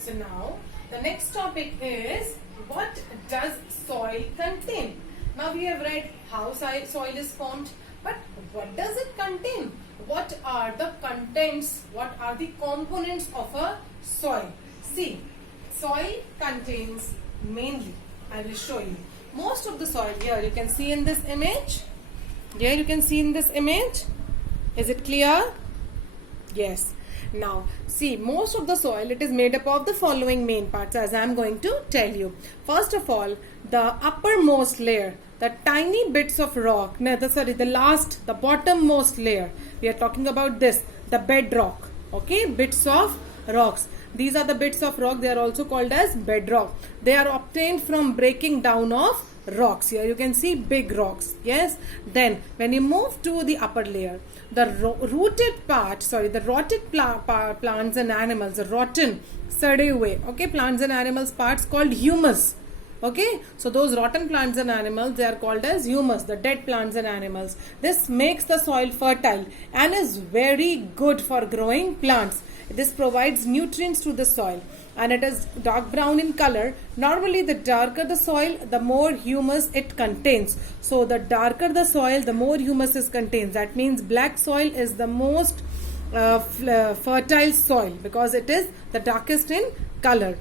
So now the next topic is, what does soil contain? Now we have read how soil is formed, but what does it contain? What are the contents? What are the components of a soil? See, soil contains mainly, I will show you. Most of the soil, here you can see in this image. Here you can see in this image. Is it clear? Yes. Now, see, most of the soil, it is made up of the following main parts, as I am going to tell you. First of all, the uppermost layer, the tiny bits of rock, the bottommost layer. We are talking about this, the bedrock. Okay, bits of rocks. These are the bits of rock. They are also called as bedrock. They are obtained from breaking down of rocks. Here you can see big rocks. Yes. Then when you move to the upper layer, the rooted part, the rotted plants and animals, the rotten, sade away, okay, plants and animals parts called humus. Okay, so those rotten plants and animals, they are called as humus, the dead plants and animals. This makes the soil fertile and is very good for growing plants. This provides nutrients to the soil, and it is dark brown in color. Normally, the darker the soil, the more humus it contains. So, the darker the soil, the more humus it contains. That means black soil is the most fertile soil because it is the darkest in color,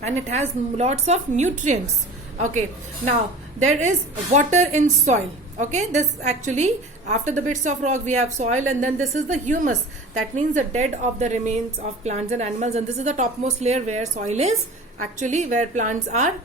and it has lots of nutrients. Okay, now there is water in soil. Okay, this actually, after the bits of rock we have soil, and then this is the humus. That means the dead of the remains of plants and animals, and this is the topmost layer where soil is actually, where plants are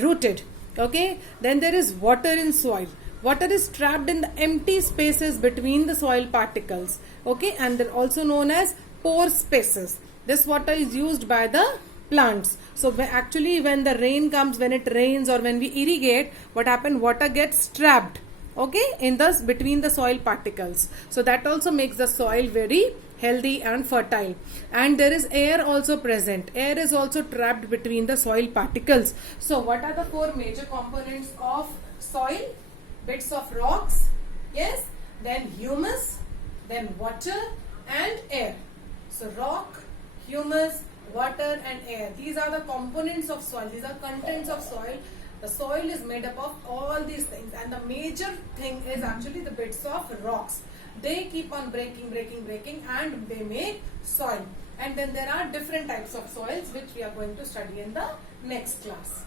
rooted. Okay, then there is water in soil. Water is trapped in the empty spaces between the soil particles. Okay, and they're also known as pore spaces. This water is used by the plants. So actually, when the rain comes, when it rains or when we irrigate, what happens? Water gets trapped, okay, in the between the soil particles. So that also makes the soil very healthy and fertile. And there is air also present. Air is also trapped between the soil particles. So what are the four major components of soil? Bits of rocks, yes, then humus, then water and air. So rock, humus, water and air. These are the components of soil. These are contents of soil. The soil is made up of all these things, and the major thing is actually the bits of rocks. They keep on breaking and they make soil. And then there are different types of soils which we are going to study in the next class.